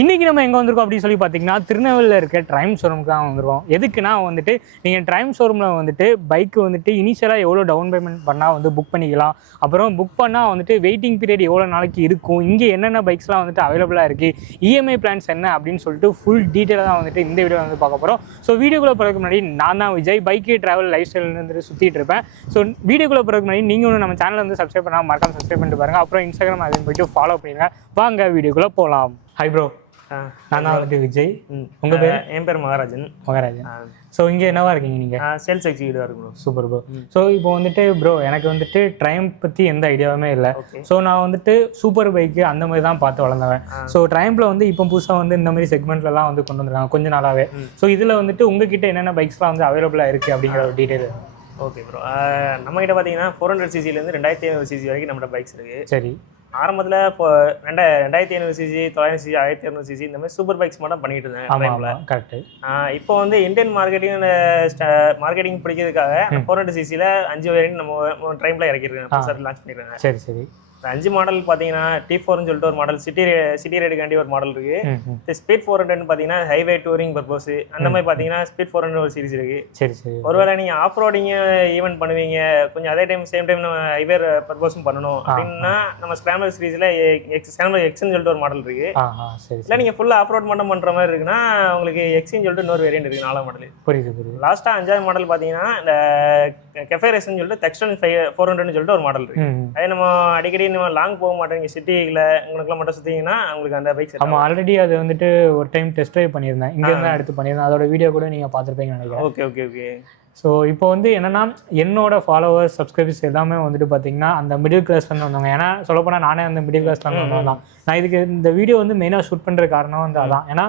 இன்றைக்கி நம்ம எங்கே வந்திருக்கோம் அப்படின்னு சொல்லி பார்த்தீங்கன்னா திருநெல்வேலியில் இருக்க ட்ரைம் ஷோரூமுக்கு தான் வந்துருக்கோம். எதுக்குன்னா வந்துட்டு நீங்கள் ட்ரைம் ஷோரூமில் வந்துட்டு பைக்கு வந்துட்டு இனிஷியலாக எவ்வளோ டவுன் பேமெண்ட் பண்ணால் வந்து புக் பண்ணிக்கலாம், அப்புறம் புக் பண்ணால் வந்துட்டு வெயிட்டிங் பீரியட் எவ்வளோ நாளைக்கு இருக்கும், இங்கே என்னென்ன பைக்ஸ்லாம் வந்துட்டு அவைலபிளாக இருக்குது, இஎம்ஐ பிளான்ஸ் என்ன அப்படின்னு சொல்லிட்டு ஃபுல் டீட்டெயிலாக தான் வந்துட்டு இந்த வீடியோ வந்து பார்க்க போகிறோம். ஸோ வீடியோக்குள்ளே போகிறதுக்கு முன்னாடி நான் தான் Vijay, bike travel life style வந்துட்டு சுற்றிட்டு இருப்பேன். ஸோ வீடியோக்குள்ளே போகிறதுக்கு முன்னாடி நீங்கள் ஒன்று நம்ம சேனலை வந்து சப்ஸ்கிரைப் பண்ணால் மறக்காம சப்ஸ்கிரைப் பண்ணிட்டு பாருங்கள். அப்புறம் இன்ஸ்டாகிராம் அதுன்னு போய்ட்டு ஃபாலோ பண்ணிடுங்க. வாங்க வீடியோக்குள்ளே போகலாம். ஹை ப்ரோ, நான் தான் வந்துட்டு விஜய். உங்கள் பேர்? என் பேர் மகாராஜன். ஸோ இங்கே என்னவா இருக்கீங்க நீங்கள்? சேல்ஸ் எக்ஸிக்யூட்டிவாக இருக்கும் ப்ரோ. Super bro. ஸோ இப்போ வந்துட்டு ப்ரோ எனக்கு வந்துட்டு ட்ரைம் பற்றி எந்த ஐடியாவுமே இல்லை. ஸோ நான் வந்துட்டு சூப்பர் பைக்கு அந்த மாதிரி தான் பார்த்து வளர்ந்தவன். ஸோ ட்ரைம்பில் வந்து இப்போ புதுசாக வந்து இந்த மாதிரி செக்மெண்ட்லலாம் வந்து கொண்டு வந்துருக்காங்க கொஞ்ச நாளாகவே. ஸோ இதில் வந்துட்டு உங்ககிட்ட என்னென்ன பைக்ஸ்லாம் வந்து அவைலபிளாக இருக்குது அப்படிங்கிற ஒரு டீட்டெயில். ஓகே ப்ரோ, நம்மகிட்ட பார்த்தீங்கன்னா 400 சிசிலேருந்து 2500 சிசி வரைக்கும் நம்மகிட்ட பைக்ஸ் இருக்குது. சரி. ஆரம்பத்தில் இப்போ 2500 சிசி, 900 சிசி, 1200 சிசி இந்த மாதிரி சூப்பர் பைக்ஸ் மட்டும் பண்ணிட்டு இருந்தேன். கரெக்ட். இப்போ வந்து இந்தியன் மார்க்கெட்டிங் பிடிக்கிறதுக்காக 400 சிசியில் 5 வேரியன்ட் நம்ம ட்ரைமில் இறக்கிருக்கேன், சார் லான்ச் பண்ணிடுறேன். சரி சரி. 5 மாடல் பார்த்தீங்கன்னா T4ன்னு சொல்லிட்டு ஒரு மாடல், சிட்டி ரைடுக்காண்டி ஒரு மாடல் இருக்கு. ஸ்பீட் 400 பார்த்தீங்கன்னா ஹைவே டூரிங் பர்பஸ், அந்த மாதிரி பார்த்தீங்கன்னா ஸ்பீட் 400 ஒரு சீரிஸ் இருக்கு. சரி சரி. ஒருவேளை நீங்கள் ஆஃப் ரோடிங் ஈவென்ட் பண்ணுவீங்க, கொஞ்சம் அதே டைம் சேம் டைம் நம்ம ஹைவே பர்பஸும் பண்ணணும் அப்படின்னா நம்ம ஸ்கிராம்பர் சீரிஸ்ல ஸ்கிராம்பர் எக்ஸ்ன்னு சொல்லிட்டு ஒரு மாடல் இருக்கு. இல்லை நீங்கள் ஃபுல்லாக ஆஃப் ரோட் மட்டும் பண்ணுற மாதிரி இருக்குன்னா உங்களுக்கு எக்ஸ்ன்னு சொல்லிட்டு இன்னொரு வேரியன்ட் இருக்கு, 4 மாடல். புரியுது புரியுது. லாஸ்ட்டாக 5வது மாடல் பார்த்தீங்கன்னா இந்த கெஃபே ரேஸ்ன்னு சொல்லிட்டு டெக்ஸ்டன் 400ன்னு சொல்லிட்டு ஒரு மாடல் இருக்கு. அதே நம்ம அடிக்கடி லாங் போக மாட்டேங்க, சிட்டியில் உங்களுக்குலாம் மட்டும் சுற்றிங்கன்னா உங்களுக்கு அந்த பைக். ஆமாம், ஆல்ரெடி அது வந்துட்டு ஒரு டைம் டெஸ்ட் ட்ரைவ் பண்ணியிருந்தேன், இங்கே தான் எடுத்து பண்ணியிருந்தேன். அதோட வீடியோ கூட நீங்கள் பார்த்துருப்பீங்கன்னு நினைக்கிறேன். Okay okay okay. ஸோ இப்போ வந்து என்னென்னா என்னோட ஃபாலோவர்ஸ் சப்ஸ்கிரைபர்ஸ் எல்லாமே வந்துட்டு பார்த்தீங்கன்னா அந்த மிடில் கிளாஸ்லேருந்து வந்தாங்க. ஏன்னா சொல்லப்போனால் நானே அந்த மிடில் கிளாஸ்லேருந்து வந்தவங்க தான். நான் இதுக்கு இந்த வீடியோ வந்து மெயினாக ஷூட் பண்ணுற காரணம் வந்து அதான். ஏன்னா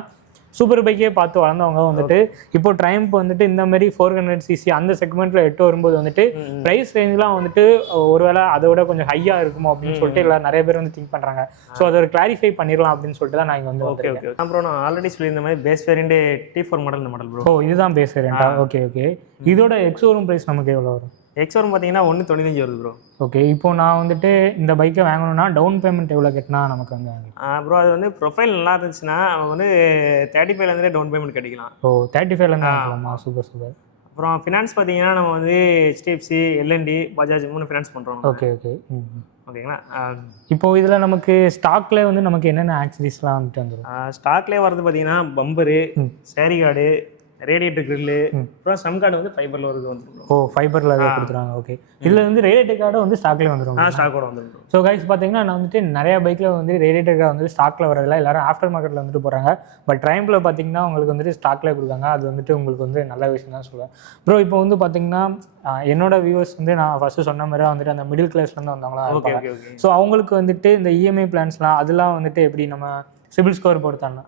சூப்பர் பைக்கே பார்த்து வளர்ந்தவங்க வந்துட்டு இப்போ ட்ரைம்ப் வந்துட்டு இந்த மாதிரி 400 சிசி அந்த செக்மெண்ட்ல எட்டு வரும்போது வந்துட்டு ப்ரைஸ் ரேஞ்செலாம் வந்துட்டு ஒருவேளை அதை விட கொஞ்சம் ஹையா இருக்குமோ அப்படின்னு சொல்லிட்டு எல்லாரும் நிறைய பேர் வந்து திங்க் பண்றாங்க. ஸோ அதை ஒரு கிளாரிஃபை பண்ணிடலாம் அப்படின்னு சொல்லிட்டு தான் நான் இங்கே வந்து. Okay okay. அப்புறம் நான் ஆல்ரெடி சொல்லியிருந்த மாதிரி பேஸ் வேரியண்ட் T4 மாடல் இந்த மாடல் ப்ரோ. ஓ, இதுதான் பேஸ் வேரியண்டா? Okay okay. இதோட எக்ஸோரூம் ப்ரைஸ் நமக்கு எவ்வளோ வரும்? எக்ஸோரூம் பார்த்தீங்கன்னா 195 வருது ப்ரோ. ஓகே. இப்போ நான் வந்துட்டு இந்த பைக்கை வாங்கணும்னா டவுன் பேமெண்ட் எவ்வளோ கட்டினா நமக்கு வந்து ப்ரோ? அது வந்து ப்ரொஃபைல் நல்லா இருந்துச்சுன்னா அவங்க வந்து 35லேருந்தே டவுன் பேமெண்ட் கட்டிக்கலாம். ஓ, 35லேருந்து வாங்கலாமா? Super super. அப்புறம் ஃபினான்ஸ் பார்த்தீங்கன்னா நம்ம வந்து HDFC, LND, பஜாஜ் 3 ஃபினான்ஸ் பண்ணுறோம். Okay okay. ஓகேங்களா. இப்போ இதில் நமக்கு ஸ்டாக்ல வந்து நமக்கு என்னென்ன ஆக்சரிஸ்லாம் வந்துட்டு வந்துடும்? ஸ்டாக்லேயே வரது பார்த்தீங்கன்னா பம்பரு, சேரி கார்டு, ரேடியேட்டர் கிரில்லு, அப்புறம் சம் கார்டு வந்து ஃபைபரில் வருது வந்துடும். ஓ, ஃபைபரில் கொடுத்துருவாங்க. ஓகே. இதில் வந்து ரேடியேட்டர் கார்டு வந்து ஸ்டாக்லேயே வந்துடும். ஸ்டாக்கோட வந்துடும். ஸோ கைஸ் பார்த்தீங்கன்னா நான் வந்துட்டு நிறைய பைக்கில் வந்து ரேடியேட்டர் கார்டு வந்து ஸ்டாக்கில் வரதில்லை, எல்லாரும் ஆஃப்டர் மார்க்கெட்டில் வந்துட்டு போகிறாங்க. பட் ட்ரைம்பில் பார்த்தீங்கன்னா உங்களுக்கு வந்துட்டு ஸ்டாக்லேயே கொடுக்காங்க. அது வந்துட்டு உங்களுக்கு வந்து நல்ல விஷயம் தான் சொல்லுவேன் ப்ரோ. இப்போ வந்து பார்த்தீங்கன்னா என்னோட வியூவர்ஸ் வந்து நான் ஃபஸ்ட்டு சொன்ன மாதிரி வந்துட்டு அந்த மிடில் கிளாஸ்லேருந்து வந்தாங்களா. ஓகே. ஸோ அவங்களுக்கு வந்துட்டு இந்த இஎம்ஐ பிளான்ஸ்லாம் அதெல்லாம் வந்துட்டு எப்படி நம்ம சிபில் ஸ்கோர் பொறுத்தாங்க?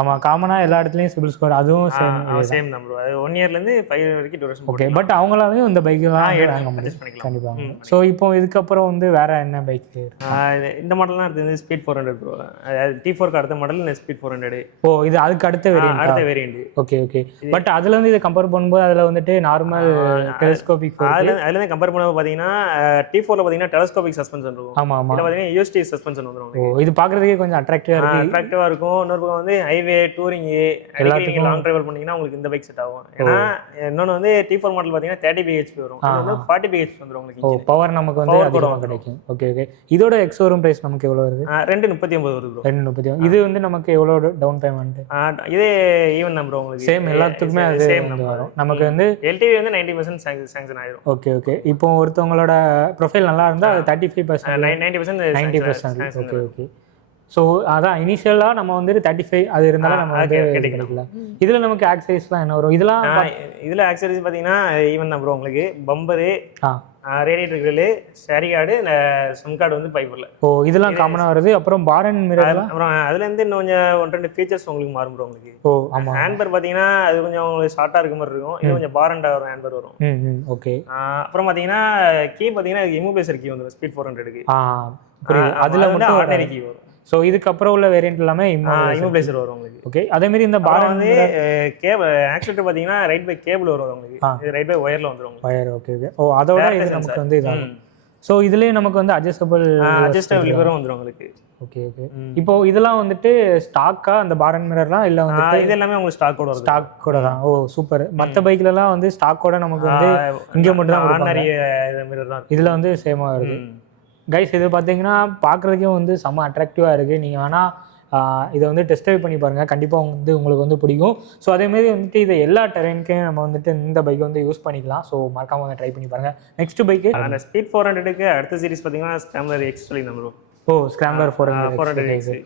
ஆமாம், காமனாக எல்லா இடத்துலையும் சிபில் ஸ்கோர் அதுவும் சேம் தான் ப்ரோ. அது 1 இயர்லேருந்து 5 இயர் வரைக்கும் டியூரேஷன். ஓகே. பட் அவங்களாலையும் இந்த பைக்கெல்லாம் வாங்க முடியும் கண்டிப்பாக. ஸோ இப்போ இதுக்கப்புறம் வந்து வேற என்ன பைக்? இந்த மாடல்லாம் இருக்குது ஸ்பீட் 400 ப்ரோ. T4க்கு அடுத்த மாடல் ஸ்பீட் 400. ஓ, இது அதுக்கு அடுத்த வேரியண்ட். Okay okay. பட் அதில் வந்து இதை கம்பேர் பண்ணும்போது அதில் வந்துட்டு நார்மல் டெலஸ்கோபிக் அதுலேருந்து கம்பேர் பண்ணும்போது பார்த்தீங்கன்னா T4ல பார்த்தீங்கன்னா டெலஸ்கோபிக் சஸ்பென்ஷன் இருக்கும். ஆமாம் ஆமாம். இதில் பார்த்தீங்கன்னா UST சஸ்பென்ஷன் வந்துடும். இது பார்க்குறதுக்கே கொஞ்சம் அட்ராக்டிவாக இருக்கும். இன்னொரு பக்கம் வந்து ஹைவே டூரிங் எல்லாத்துக்கும் லாங் டிரைவல் பண்ணீங்கன்னா உங்களுக்கு இந்த பைக் செட் ஆகும். ஏன்னா இன்னொன்று வந்து T4 மாடல் பார்த்தீங்கன்னா 30 bhp வரும், வந்து 40 bhp வந்துடும் உங்களுக்கு. ஓ, பவர் நமக்கு வந்து அதிகமாக கிடைக்கும். Okay okay. இதோட எக்ஸோரூம் பிரைஸ் நமக்கு எவ்வளோ வருது? 239 வருது ப்ரோ. 239. இது வந்து நமக்கு எவ்வளோ டவுன் பேமெண்ட்? இதே ஈவன் தான் ப்ரோ உங்களுக்கு. சேம் எல்லாத்துக்குமே அது சேம் வரும். நமக்கு வந்து LTV வந்து 90% சாங்ஷன் ஆயிடும். Okay okay. இப்போ ஒருத்தவங்களோட ப்ரொஃபைல் நல்லா இருந்தால் 35%, 90%. Okay okay. ஸோ அதான் இனிஷியலாக நம்ம வந்துட்டு 35 அது இருந்தாலும் நம்ம வந்து கிடைக்கலாம். இதில் நமக்கு ஆக்சரிஸ்லாம் என்ன வரும்? இதில் ஆக்சரிஸ் பார்த்தீங்கன்னா ஈவன் தான் ப்ரோ உங்களுக்கு. Bumper, radiator grill, sari guard, sump guard வந்து பைபரில். ஓ, இதெல்லாம் காமனாக வருது. அப்புறம் பார் அண்ட் மிரர், அப்புறம் அதுலேருந்து இன்னும் கொஞ்சம் 1-2 ஃபீச்சர்ஸ் உங்களுக்கு மாறும் ப்ரோ உங்களுக்கு. ஓ ஆமாம். ஹேண்ட்பர் பார்த்தீங்கன்னா அது கொஞ்சம் உங்களுக்கு ஷார்ட்டாக இருக்க மாதிரி இருக்கும். இது கொஞ்சம் பார் அண்ட் வரும், ஹேண்ட்பர் வரும். ஓகே. அப்புறம் பார்த்தீங்கன்னா கீ பார்த்தீங்கன்னா இமோபிளேசர் கீ வந்துடும் ஸ்பீட் 400க்கு. புரியுது. அதில் மட்டும் ஆர்டினரி கீ வரும். ஸோ இதுக்கப்புறம் உள்ள வேரியன்ட் எல்லாமே இமோபிளைசர் வரும் உங்களுக்கு. ஓகே. அதே மாதிரி இந்த பார் வந்து கேபிள் ஆக்சுவேட்டர் பார்த்தீங்கன்னா ரைட் பை கேபிள் வரும் உங்களுக்கு. இது ரைட் பை ஒயரில் வந்துடும் ஒயர். Okay okay. ஓ, அதோட இது நமக்கு வந்து இதான். ஸோ இதுலேயே நமக்கு வந்து அட்ஜஸ்டபிள் லிவரும் வந்துடும் உங்களுக்கு. Okay okay. இப்போ இதெல்லாம் வந்துட்டு ஸ்டாக்கா அந்த பார் அண்ட் மிரர்லாம் இல்லை வந்துட்டு இது எல்லாமே உங்களுக்கு ஸ்டாக்கோட வரும். ஸ்டாக்கோட தான். ஓ சூப்பர். மற்ற பைக்லலாம் வந்து ஸ்டாக்கோட நமக்கு வந்து இங்கே மட்டும் தான் ஆர்டினரி மிரர் தான். இதில் வந்து சேமாக வருது. கைஸ் இது பார்த்தீங்கன்னா பார்க்குறதுக்கே வந்து செம்ம அட்ராக்டிவாக இருக்குது. நீங்கள் வேணால் இதை வந்து டெஸ்ட் ட்ரைவ் பண்ணி பாருங்கள், கண்டிப்பாக வந்து உங்களுக்கு வந்து பிடிக்கும். ஸோ அதேமாரி வந்துட்டு இதை எல்லா டெரெயினுக்கும் நம்ம வந்துட்டு இந்த பைக்கை வந்து யூஸ் பண்ணிக்கலாம். ஸோ மறக்காமல் வந்து ட்ரை பண்ணி பாருங்கள். நெக்ஸ்ட் பைக்கு அந்த ஸ்பீட் 400க்கு அடுத்த சீரிஸ் பார்த்தீங்கன்னா ஸ்க்ராம்லர் எக்ஸ் சொல்லி நம்ம. ஓ ஸ்க்ராம்லர் 400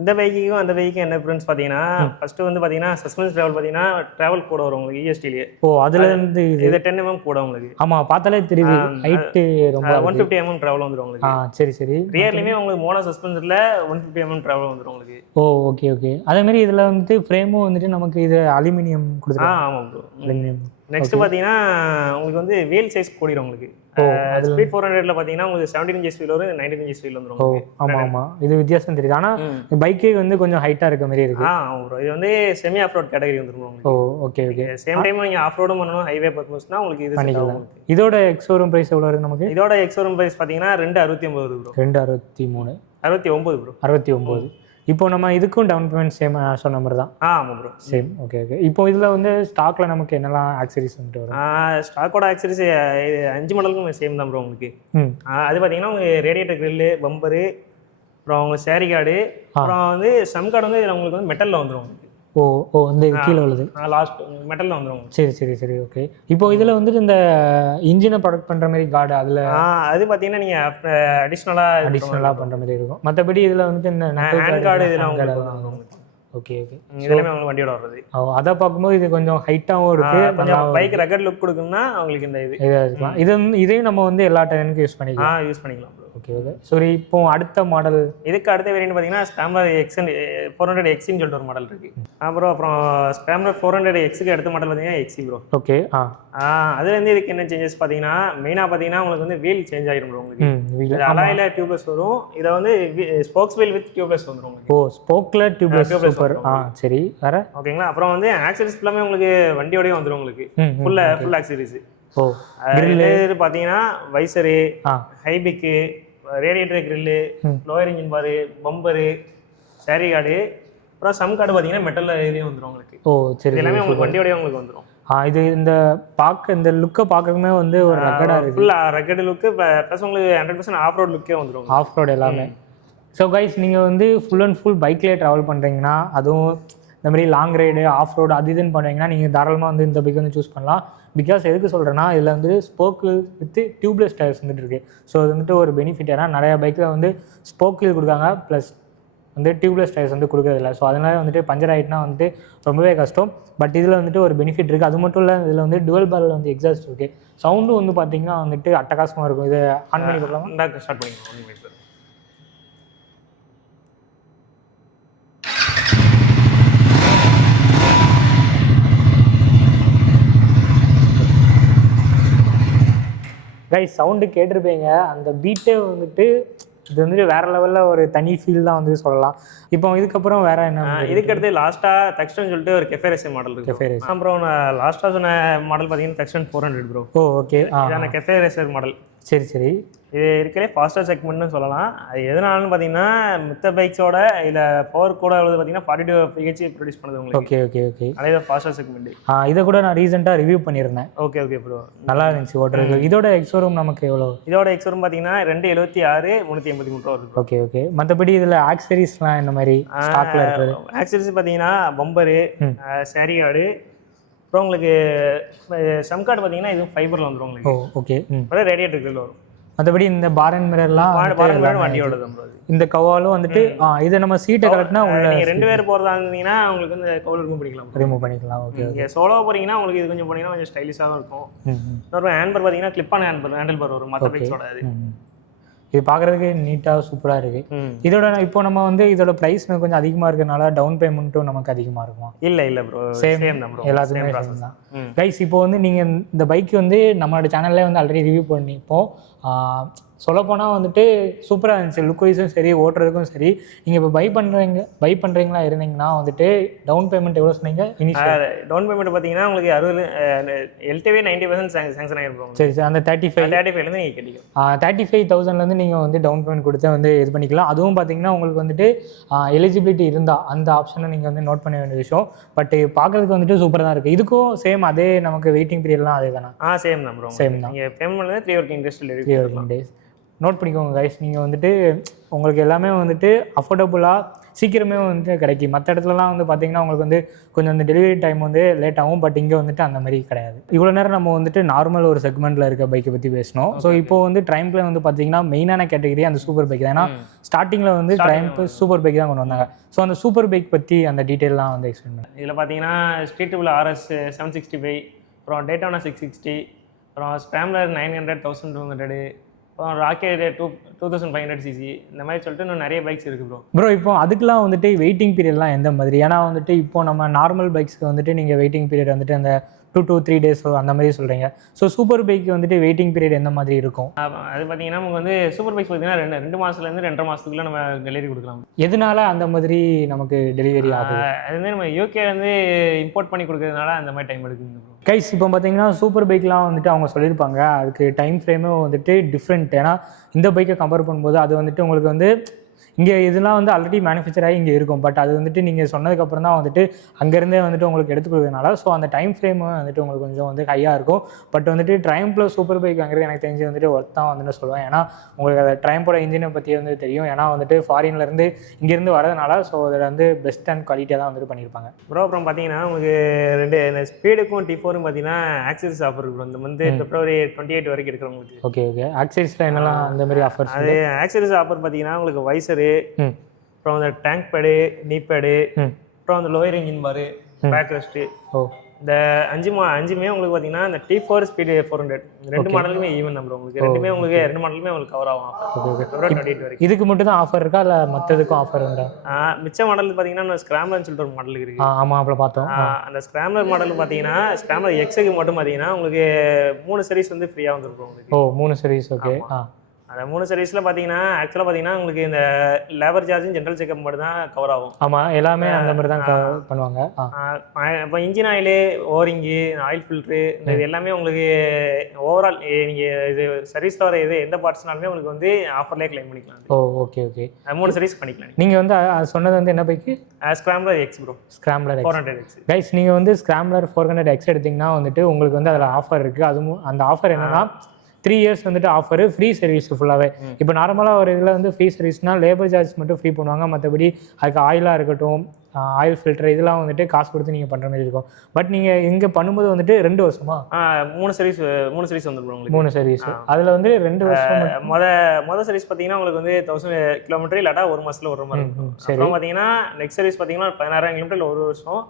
இந்த பைக்குக்கும் அந்த பைக்கும் என்ன டிஃபரன்ஸ் பார்த்தீங்கன்னா ஃபர்ஸ்ட் வந்து பார்த்தீங்கன்னா சஸ்பென்ஸ் ட்ராவல் பார்த்தீங்கன்னா ட்ராவல் கூட வரும் உங்களுக்கு இஎஸ்டிலேயே. ஓ அதுல இருந்து இது 10 mm கூட உங்களுக்கு. ஆமாம் பார்த்தாலே தெரியுது ஹைட்டு ரொம்ப 150 mm ட்ராவல் வந்துடும் உங்களுக்கு. சரி சரி. ரியர்லையுமே உங்களுக்கு மோனோ சஸ்பென்சரில் 150 mm ட்ராவல் வந்துடும் உங்களுக்கு. ஓ ஓகே ஓகே. அதேமாரி இதில் வந்துட்டு ஃப்ரேமும் வந்துட்டு நமக்கு இது அலுமினியம் கொடுத்துருக்காங்க. ஆமாம் ப்ரோ. அலுமினியம். நெக்ஸ்ட் பார்த்தீங்கன்னா உங்களுக்கு வந்து வீல் சைஸ் கூடிடும் உங்களுக்கு. ஸ்பீட் 400ல பார்த்தீங்கன்னா உங்களுக்கு 17 inches வீல் வரும், 19 inches வீல் வந்துடும். ஓ ஆமாம் ஆமாம். இது வித்தியாசம் தெரியுது. ஆனால் பைக்கே வந்து கொஞ்சம் ஹைட்டாக இருக்க மாதிரி இருக்கு. ஆமாம் ப்ரோ. இது வந்து செமி ஆஃப் ரோட் கேட்டகரி வந்துடும் உங்களுக்கு. ஓ ஓகே ஓகே. சேம் டைம் நீங்கள் ஆஃப் ரோடும் பண்ணணும், ஹைவே பர்பஸ்னா உங்களுக்கு இது பண்ணிக்கலாம். இதோட எக்ஸோரூம் ப்ரைஸ் எவ்வளோ இருக்குது நமக்கு? இதோட எக்ஸோரூம் ப்ரைஸ் பார்த்தீங்கன்னா 269 ப்ரோ. 263 69 ப்ரோ. 69. இப்போ நம்ம இதுக்கும் டவுன் பேமெண்ட் சேம் சொன்ன மாதிரி தான். ஆமாம் ப்ரோ சேம். Okay okay. இப்போ இதில் வந்து ஸ்டாக்ல நமக்கு என்னெல்லாம் ஆக்சரிஸ் வந்துட்டு வரும்? ஸ்டாக்கோட ஆக்சரிஸ் 5 மாடலுக்கும் சேம் தான் ப்ரோ உங்களுக்கு. அது பார்த்தீங்கன்னா உங்களுக்கு ரேடியேட்டர் கிரில்லு, பம்பரு, அப்புறம் உங்களுக்கு சேரி கார்டு, அப்புறம் வந்து சம் கார்டு வந்து இதில் உங்களுக்கு வந்து மெட்டலில் வந்துடும் உங்களுக்கு. ஓ ஓ இந்த கீழே உள்ளது லாஸ்ட் மெட்டலில் வந்துடும். சரி சரி சரி. ஓகே. இப்போ இதில் வந்துட்டு இந்த இன்ஜினை ப்ரொடக்ட் பண்ணுற மாதிரி கார்டு அதில் அது பார்த்தீங்கன்னா நீங்கள் அடிஷ்னலாக பண்ணுற மாதிரி இருக்கும். மற்றபடி இதில் வந்துட்டு இந்த ஹேண்ட் கார்டு இதெல்லாம் உங்களுக்கு. Okay okay. இதெல்லாமே உங்களுக்கு வண்டியோட வர்றது. அதை பார்க்கும்போது இது கொஞ்சம் ஹைட்டாகவும் இருக்கு. கொஞ்சம் பைக் ரெக்கார்ட் லுக் கொடுக்குன்னா உங்களுக்கு இந்த இதாக இருக்கலாம். இதையும் நம்ம வந்து எல்லா டைமுக்கும் யூஸ் பண்ணிக்கலாம். யூஸ் பண்ணிக்கலாம். Okay okay. சரி இப்போ அடுத்த மாடல் இதுக்கு அடுத்த வேரியன்ட் பார்த்தீங்கன்னா ஸ்க்ராம்லர் எக்ஸ்என் 400 எக்ஸ்ன்னு சொல்லிட்டு ஒரு மாடல் இருக்கு. அப்புறம் ஸ்க்ராம்லர் 400 எக்ஸுக்கு அடுத்த மாடல் பார்த்தீங்கன்னா எக்ஸி ப்ரோ. ஓகே. அதுலேருந்து இதுக்கு என்ன சேஞ்சஸ் பார்த்தீங்கன்னா மெயினாக பார்த்தீங்கன்னா உங்களுக்கு வந்து வீல் சேஞ்ச் ஆகிடும் ப்ரோ உங்களுக்கு. அலாயில் டியூப்லெஸ் வரும். இதை வந்து ஸ்போக்ஸ் வீல் வித் டியூப்லெஸ் வந்துடும் உங்களுக்கு. ஓ ஸ்போக்ல டியூப்லெஸ் சூப்பர். சரி வேற ஓகேங்களா. அப்புறம் வந்து ஆக்சரிஸ் ஃபுல்லாமே உங்களுக்கு வண்டியோடய வந்துடும் உங்களுக்கு. ஃபுல் ஆக்சரிஸ். ஓ இது பார்த்தீங்கன்னா வைசரு, ஹைபிக்கு, radiator grille, lower engine bar, bumper, சேரி கார்டு, அப்புறம் சம் கார்டு பார்த்தீங்கன்னா மெட்டலில் ஏரியா வந்துடும் உங்களுக்கு. ஓ சரி. எல்லாமே உங்களுக்கு வண்டியோடய உங்களுக்கு வந்துடும். இது இந்த இந்த லுக்கை பார்க்கறதுமே வந்து ஒரு ரக்கடாக இருக்குது. ஃபுல்லாக ரக்கட் லுக்கு ப்ளஸ் உங்களுக்கு 100% ஆஃப் ரோட் லுக்கே வந்துடும். ஆஃப் ரோடு எல்லாமே. ஸோ கைஸ் நீங்கள் வந்து ஃபுல் அண்ட் ஃபுல் பைக்லேயே ட்ராவல் பண்ணுறீங்கன்னா, அதுவும் இந்த மாதிரி லாங் ரைடு ஆஃப் ரோடு அது இதுன்னு பண்ணுறீங்கன்னா நீங்கள் தாராளமாக வந்து இந்த பைக் வந்து சூஸ் பண்ணலாம். பிகாஸ் எதுக்கு சொல்கிறேன்னா இதில் வந்து ஸ்போக்கு வித் டியூப்லெஸ் டயர்ஸ் வந்துட்டு இருக்குது. ஸோ அது வந்துட்டு ஒரு பெனிஃபிட். ஏன்னா நிறையா பைக்கில் வந்து ஸ்போக்கு கொடுக்காங்க ப்ளஸ் வந்து டியூப்லெஸ் டயர்ஸ் வந்து கொடுக்குறதில்ல. ஸோ அதனால் வந்துட்டு பஞ்சர் ஆகிட்டுனா வந்துட்டு ரொம்பவே கஷ்டம். பட் இதில் வந்துட்டு ஒரு பெனிஃபிட் இருக்குது. அது மட்டும் இல்லை இதில் வந்து டுவல் பேரல் வந்து எக்ஸாஸ்ட் இருக்குது. சவுண்டும் வந்து பார்த்திங்கன்னா வந்துட்டு அட்டகாசமாக இருக்கும். இதை ஆன் பண்ணி பார்க்கலாமா? ஸ்டார்ட் பண்ணிக்கலாம். கைஸ் சவுண்டு கேட்டிருப்பீங்க. அந்த பீட்டே வந்துட்டு இது வந்துட்டு வேறு லெவலில் ஒரு தனி ஃபீல் தான் வந்து சொல்லலாம். இப்போ இதுக்கப்புறம் வேறு என்ன? இதுக்கடுத்து லாஸ்ட்டாக தக்ஸ்டன் சொல்லிட்டு ஒரு கெஃபே ரேசர் மாடல் இருக்குது. Cafe racer. அப்புறம் நான் லாஸ்ட்டாக சொன்ன மாடல் பார்த்தீங்கன்னா தக்ஸ்டன் 400 ப்ரோ. Oh okay. இதான கெஃபே ரேசர் மாடல். சரி சரி. இது இருக்கிறே ஃபாஸ்டர் செக்மெண்ட்னு சொல்லலாம். அது எதனாலன்னு பார்த்தீங்கன்னா மித்த பைக்ஸோட இதில் பவர் கூட உள்ளது பார்த்தீங்கன்னா 42 PH ப்ரொடியூஸ் பண்ணுது உங்களுக்கு. Okay okay okay. அதே ஃபாஸ்டர் செக்மெண்ட். இதை கூட நான் ரீசெண்டாக ரிவ்யூ பண்ணியிருந்தேன். Okay okay bro. நல்லா இருந்துச்சு ஓட்டுறது. இதோட எக்ஸோரூம் நமக்கு எவ்வளோ? இதோட எக்ஸோரூம் பார்த்தீங்கன்னா 276 383 ரூபா வருது. Okay okay. மற்றபடி இதில் ஆக்சரிஸ்லாம் என்ன மாதிரி ஸ்டாக்ல இருக்குது? ஆக்சரிஸ் பார்த்தீங்கன்னா பம்பரு, சேரி கார்டு, அப்புறம் உங்களுக்கு சம் கார்டு பார்த்தீங்கன்னா இது ஃபைபரில் வந்துடும் உங்களுக்கு. ஓகே. அப்புறம் ரேடியேட்டர் கிரில் வரும். மற்றபடி இந்த பார் அண்ட் மிரர்லாம் வண்டியோட தான். இந்த கவாலும் வந்துட்டு இதை நம்ம சீட்டை கரெக்ட்னா உள்ள 2 பேர் போகிறதா இருந்தீங்கன்னா உங்களுக்கு வந்து கவர் ரிமூவ் பண்ணிக்கலாம். ஓகே. நீங்கள் சோலோ போகிறீங்கன்னா உங்களுக்கு இது கொஞ்சம் போனீங்கன்னா கொஞ்சம் ஸ்டைலிஷாக தான் இருக்கும். இன்னொரு ஹேண்ட் பார் பார்த்தீங்கன்னா கிளிப்பான ஹேண்டில் பார் வரும் மற்ற பைக்ஸோட. இது பார்க்குறதுக்கு நீட்டாக சூப்பராக இருக்குது. இதோட இப்போ நம்ம வந்து இதோட ப்ரைஸ் கொஞ்சம் அதிகமாக இருக்கிறதுனால டவுன் பேமெண்ட்டும் நமக்கு அதிகமாக இருக்குமா? இல்லை ப்ரோ, சேம் தான் ப்ரோ. எல்லாத்துக்குமே சேம் தான். கைஸ் இப்போ வந்து நீங்கள் இந்த பைக் வந்து நம்மளோட சேனல்லே வந்து ஆல்ரெடி ரிவ்யூ பண்ணிப்போம். சொல்லப்போனால் வந்துட்டு சூப்பராக இருந்துச்சு, லுக் வைஸும் சரி, ஓட்டுறதுக்கும் சரி. நீங்கள் இப்போ பை பண்ணுறீங்களா இருந்தீங்கன்னா வந்துட்டு டவுன் பேமெண்ட் எவ்வளோ சொன்னீங்க? டவுன் பேமெண்ட் பார்த்தீங்கன்னா உங்களுக்கு 60 எல்டிவே 90% சேங்ஷன் ஆகிருப்போம். சரி சார், அந்த 35,000 நீங்கள் கட்டிக்கலாம். 35,000 நீங்கள் வந்து டவுன் பேமெண்ட் கொடுத்து வந்து இது பண்ணிக்கலாம். அதுவும் பார்த்தீங்கன்னா உங்களுக்கு வந்துட்டு எலிஜிபிலிட்டி இருந்தால் அந்த ஆப்ஷனை நீங்கள் வந்து நோட் பண்ண வேண்டிய விஷயம். பட் பார்க்குறதுக்கு வந்துட்டு சூப்பராக தான் இருக்குது. இதுக்கும் சேம் அதே நமக்கு வெயிட்டிங் பீரியட்லாம் அதே தானே? சேம் தான் ப்ரோ. சேம் தான். நீங்கள் பேமெண்ட் பண்ணது 3 ஒர்க்கிங் டேஸ். நோட் பண்ணிக்கோங்க கைஸ். நீங்கள் வந்துட்டு உங்களுக்கு எல்லாமே வந்துட்டு அஃபோர்டபுளாக சீக்கிரமே வந்துட்டு கிடைக்கும். மற்ற இடத்துலலாம் வந்து பார்த்தீங்கன்னா உங்களுக்கு வந்து கொஞ்சம் அந்த டெலிவரி டைம் வந்து லேட் ஆகும். பட் இங்கே வந்துட்டு அந்த மாதிரி கிடையாது. இவ்வளோ நேரம் நம்ம வந்துட்டு நார்மல் ஒரு செக்மெண்ட்டில் இருக்க பைக்கை பற்றி பேசணும். ஸோ இப்போ வந்து ட்ரைம்ப்ல வந்து பார்த்தீங்கன்னா மெயினான கேட்டகரி அந்த சூப்பர் பைக் தான். ஏன்னா ஸ்டார்டிங்கில் வந்து ட்ரைம்ப் சூப்பர் பைக் தான் கொண்டு வந்தாங்க. ஸோ அந்த சூப்பர் பைக் பற்றி அந்த டீட்டெயிலாம் வந்து எக்ஸ்பிளைன் பண்ணுங்க. இதில் பார்த்தீங்கன்னா ஸ்ட்ரீட்டபிள் RS 765, அப்புறம் டேட்டானா 660, அப்புறம் ஸ்க்ராம்லர் 900, 1200, அப்புறம் ராக்கெட் 2500 cc, இந்த மாதிரி சொல்லிட்டு இன்னும் நிறைய பைக்ஸ் இருக்குது ப்ரோ. இப்போ அதுக்கெலாம் வந்துட்டு வெயிட்டிங் பீரியட்லாம் எந்த மாதிரி? ஏன்னா வந்துட்டு இப்போ நம்ம நார்மல் பைக்ஸ்க்கு வந்துட்டு நீங்கள் வெயிட்டிங் பீரியட் வந்துட்டு அந்த 2 to 3 days அந்த மாதிரி சொல்கிறீங்க. ஸோ சூப்பர் பைக் வந்துட்டு வெயிட்டிங் பீரியட் எந்த மாதிரி இருக்கும்? அது பார்த்தீங்கன்னா நமக்கு வந்து சூப்பர் பைக்ஸ் பார்த்தீங்கன்னா 2 மாதத்துலேருந்து 2.5 மாதத்துக்குள்ள நம்ம டெலிவரி கொடுக்கலாம். எதனால அந்த மாதிரி நமக்கு டெலிவரி ஆகுது? அது வந்து நம்ம யூகேலேருந்து இம்போர்ட் பண்ணி கொடுக்கறதுனால அந்த மாதிரி டைம் எடுக்குது கைஸ். இப்போ பார்த்தீங்கன்னா சூப்பர் பைக்லாம் வந்துட்டு அவங்க சொல்லியிருப்பாங்க அதுக்கு டைம் ஃப்ரேமும் வந்துட்டு டிஃப்ரெண்ட். ஏன்னா இந்த பைக்கை கம்பேர் பண்ணும்போது அது வந்துட்டு உங்களுக்கு வந்து இங்கே இதெல்லாம் வந்து ஆல்ரெடி மேனுஃபேக்சர் ஆகி இங்கே இருக்கும். பட் அது வந்துட்டு நீங்கள் சொன்னதுக்கப்புறம் தான் வந்துட்டு அங்கேருந்தே வந்துட்டு உங்களுக்கு எடுத்து கொடுக்கறதுனால ஸோ அந்த டைம் ஃப்ரேம் வந்துட்டு உங்களுக்கு கொஞ்சம் வந்து ஹையாக இருக்கும். பட் வந்துட்டு ட்ரைம்ப்ல சூப்பர் பைக் வாங்குறது எனக்கு தெரிஞ்சு வந்துட்டு ஒர்த் தான் வந்துட்டு சொல்லுவேன். ஏன்னா உங்களுக்கு அந்த ட்ரைம்போட இன்ஜினை பற்றி வந்து தெரியும். ஏன்னா வந்துட்டு ஃபாரின்லேருந்து இங்கேருந்து வரதுனால ஸோ அதில் வந்து பெஸ்ட் அண்ட் குவாலிட்டியாக தான் வந்துட்டு பண்ணியிருப்பாங்க ப்ரோ. அப்புறம் பார்த்தீங்கன்னா உங்களுக்கு இந்த ஸ்பீடுக்கும் T4க்கும் பார்த்தீங்கன்னா ஆக்சரிஸ் ஆஃபர் இருக்கும். இந்த வந்து February 28 வரைக்கும் எடுக்கிறவங்களுக்கு. ஓகே. ஆக்சரிஸில் என்னெல்லாம் அந்த மாதிரி ஆஃபர்ஸ்? அது ஆக்சரிஸ் ஆஃபர் பார்த்தீங்கன்னா உங்களுக்கு வைசரு, அப்புறம் அந்த டேங்க் பேடு, நீ பேடு, அப்புறம் அந்த லோயர் இன்ஜின் பாரு, பேக் ரெஸ்ட், இந்த 5மே உங்களுக்கு பார்த்தீங்கன்னா இந்த T4 ஸ்பீடு 400 2 மாடலுமே ஈவன் நம்பர் உங்களுக்கு. ரெண்டுமே உங்களுக்கு 2 மாடலுமே உங்களுக்கு கவர் ஆகும். February 28 வரைக்கும். இதுக்கு மட்டும் தான் ஆஃபர் இருக்கா இல்லை மற்றதுக்கும் ஆஃபர் உண்டா? மிச்ச மாடல் பார்த்தீங்கன்னா ஸ்கிராம்லர்னு சொல்லிட்டு ஒரு மாடல் இருக்கு. ஆமாம், அப்புறம் பார்த்தோம். அந்த ஸ்கிராம்லர் மாடல் பார்த்தீங்கன்னா ஸ்கிராம்லர் எக்ஸுக்கு மட்டும் பார்த்தீங்கன்னா உங்களுக்கு 3 சீரிஸ் வந்து ஃப்ரீயாக வந்துருக்கும் உங்களுக்கு. 3 சீரிஸ். ஓகே. அந்த 3 சர்வீஸில் பார்த்தீங்கன்னா ஆக்சுவலாக பார்த்தீங்கன்னா உங்களுக்கு இந்த லேபர் சார்ஜும் ஜென்ரல் செக்அப் மட்டும் தான் கவர் ஆகும். ஆமாம், எல்லாமே அந்த மாதிரி தான் பண்ணுவாங்க. இப்போ இன்ஜின் ஆயிலு, ஓரிங்கு, ஆயில் ஃபில்ட்ரு, இது எல்லாமே உங்களுக்கு ஓவரால் நீங்கள் இது சர்வீஸில் வர இது எந்த பார்ட்ஸ்னாலுமே உங்களுக்கு வந்து ஆஃபர்லேயே கிளைம் பண்ணிக்கலாம். ஓகே. 3 சர்வீஸ் பண்ணிக்கலாம். நீங்கள் வந்து சொன்னது வந்து என்ன bike? Scrambler X bro. Scrambler 400X. Guys, நீங்கள் வந்து ஸ்கிராம்லர் 400X எடுத்திங்கன்னா வந்துட்டு உங்களுக்கு வந்து அதில் ஆஃபர் இருக்குது. அதுவும் அந்த ஆஃபர் என்னென்னா 3 years வந்துட்டு ஆஃபர், ஃப்ரீ சர்வீஸ் ஃபுல்லாகவே. இப்போ நார்மலாக ஒரு இதில் வந்து ஃப்ரீ சர்வீஸ்னால் லேபர் சார்ஜ் மட்டும் ஃப்ரீ பண்ணுவாங்க. மற்றபடி அதுக்கு ஆயிலாக இருக்கட்டும், ஆயில் ஃபில்டர், இதெல்லாம் வந்துட்டு காசு கொடுத்து நீங்கள் பண்ணுற மாதிரி இருக்கும். பட் நீங்கள் இங்கே பண்ணும்போது வந்துட்டு 2 வருஷமா 3 சர்வீஸ் வந்துடும் உங்களுக்கு. 3 சர்வீஸ். அதில் வந்து 2 வருஷம். மொதல் சர்வீஸ் பார்த்தீங்கன்னா உங்களுக்கு வந்து 1000 கிலோமீட்டர் இல்லாட்டா 1 மாதத்தில் ஒரு மாதிரி இருக்கும். அப்புறம் பார்த்தீங்கன்னா நெக்ஸ்ட் சர்வீஸ் பார்த்தீங்கன்னா 16,000 கிலோமீட்டர் இல்லை 1 வருஷம்.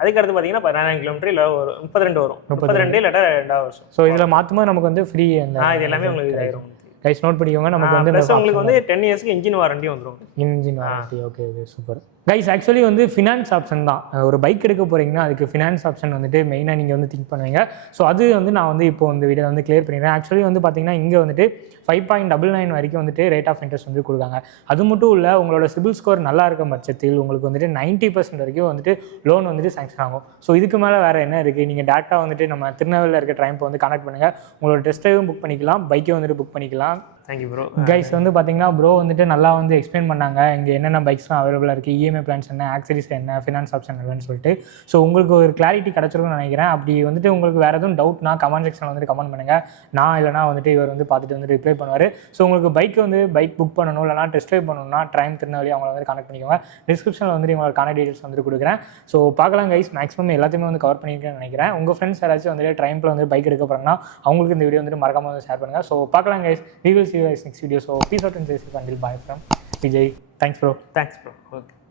அதுக்கு அடுத்து பார்த்தீங்கன்னா 16,000 கிலோமீட்டர் இல்லை ஒரு 32 வரும். 32 இல்லாட்டா 2 வருஷம். ஸோ இதில் மாற்றும்போது நமக்கு வந்து ஃப்ரீ அந்த இது எல்லாமே உங்களுக்கு இதாயிரும். கைஸ் நோட் பண்ணிக்கோங்க. நமக்கு வந்து உங்களுக்கு வந்து 10 இயர்ஸ்க்கு இன்ஜின் வாரண்டி வந்துடும். Engine warranty. Okay, super. Guys, actually வந்து ஃபினான்ஸ் ஆப்ஷன் தான். ஒரு பைக் எடுக்க போகிறீங்கன்னா அதுக்கு ஃபினான்ஸ் ஆப்ஷன் வந்துட்டு மெயினாக நீங்கள் வந்து திங்க் பண்ணுவீங்க. ஸோ அது வந்து நான் வந்து இப்போ இந்த வீடியோ வந்து கிளியர் பண்ணிடுறேன். ஆக்சுவலி வந்து பார்த்தீங்கன்னா இங்கே வந்துட்டு 5.99 வரைக்கும் வந்துட்டு ரேட் ஆஃப் இன்ட்ரெஸ்ட் வந்து கொடுக்காங்க. அது மட்டும் இல்லை, உங்களோட சிபில் ஸ்கோர் நல்லா இருக்க பட்சத்தில் உங்களுக்கு வந்துட்டு 90% வரைக்கும் வந்துட்டு லோன் வந்துட்டு சாங்ஷன் ஆகும். ஸோ இதுக்கு மேலே வேறு என்ன இருக்குது? நீங்கள் டேட்டா வந்துட்டு நம்ம திருநெல்வேலியில் இருக்க ட்ரைம்ப்பை வந்து கனெக்ட் பண்ணுங்கள். உங்களோட டெஸ்ட் ட்ரைவும் புக் பண்ணிக்கலாம், பைக்கை வந்துட்டு புக் பண்ணிக்கலாம். Thank you bro. கைஸ் வந்து பார்த்தீங்கன்னா ப்ரோ வந்துட்டு நல்லா வந்து எக்ஸ்பிளைன் பண்ணாங்க இங்கே என்னென்ன பைக்ஸ்லாம் அவைலபிளாக இருக்குது, இஎம்ஐ பிளான்ஸ் என்ன, ஆக்சரிஸ் என்ன, ஃபினான்ஸ் ஆப்ஷன் என்னன்னு சொல்லிட்டு. ஸோ உங்களுக்கு ஒரு கிளாரிட்டி கிடச்சிருக்குன்னு நினைக்கிறேன். அப்படி வந்துட்டு உங்களுக்கு வேறு எதுவும் டவுட்னா கமெண்ட் செக்ஷனில் வந்துட்டு கமெண்ட் பண்ணுங்கள். நான் இல்லைனா வந்துட்டு இவர் வந்து பார்த்துட்டு வந்து ரிப்ளை பண்ணுவார். ஸோ உங்களுக்கு பைக் புக் பண்ணணும் இல்லைனா டெஸ்ட் ட்ரைவ் பண்ணணும்னா ட்ரைம் திருநெல்வேலி அவங்கள வந்து கனெக்ட் பண்ணிக்கோங்க. டிஸ்கிரிப்ஷனில் வந்துட்டு உங்களோட கான்டாக்ட் டீடைல்ஸ் வந்துட்டு கொடுக்குறேன். ஸோ பார்க்கலாம் கைஸ், மேக்ஸிமம் எல்லாத்தையுமே வந்து கவர் பண்ணியிருக்கேன்னு நினைக்கிறேன். உங்கள் ஃப்ரெண்ட்ஸ் யாராச்சும் வந்துட்டு ட்ரைம்பில் வந்து பைக் எடுக்க போகிறாங்கன்னா அவங்களுக்கு இந்த வீடியோ வந்துட்டு மறக்காம வந்து ஷேர் பண்ணுங்கள். ஸோ பார்க்கலாம் guys, we will see you guys next video. So peace out and safe until bye from Vijay. Thanks bro. Thanks bro. Okay.